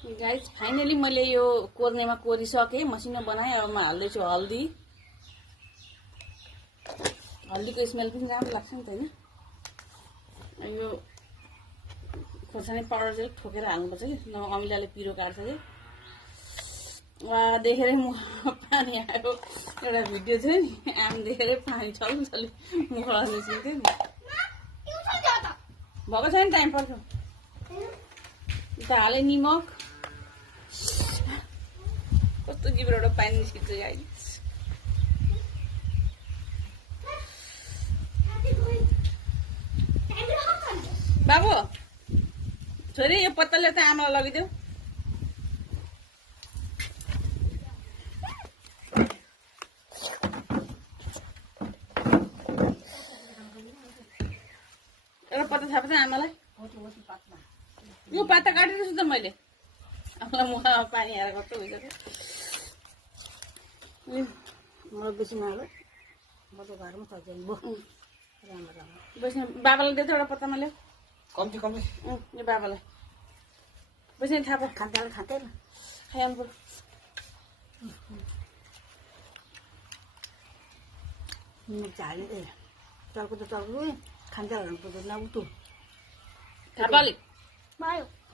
Guys finally मैले यो कोर्नेमा कोरिसकेँ, मसिनो बनाएँ। अब म हाल्दैछु हल्दी। हल्दीको स्मेल पनि राम्रो लाग्छ नि त हैन। यो खोर्सानी पाउडर चाहिँ ठोकेर हाल्नुपर्छ कि नभए अमिलाले पिरो काट्छ कि। वा देखेरै मुखमा पानी आयो। एउटा भिडियो थियो नि आम देखेरै पानी छल्छल्ली मुखबाट निस्किन्थ्यो नि। भएको छैन टाइम पर्छ। त हाले निमक कस्तो जिब्रोबाट पानी निस्किन्छ गाइस। बाबु छोरी यो पत्ताले त आमालाई लगिदेऊ। एउटा पत्ता थाहा पर्छ आमालाई। यो पत्ता काटिदिन्छु त मैले। आमालाई मुखमा पानी आएर कस्तो भइसक्यो। मलाई बेसी नहाल्नु म त घरमा सजिलो बो राम्रो बस्ने बाबालाई दिएको एउटा पत्ता मैले कम्ती कम्ती यो बाबालाई बस्ने थाहा पायो। खाँदैन खाइहाल्नु पर्यो। निमक चाहिँ हाल्यो चर्को त चर्को खान्छ पर्दैन न उतो थाहा पायो।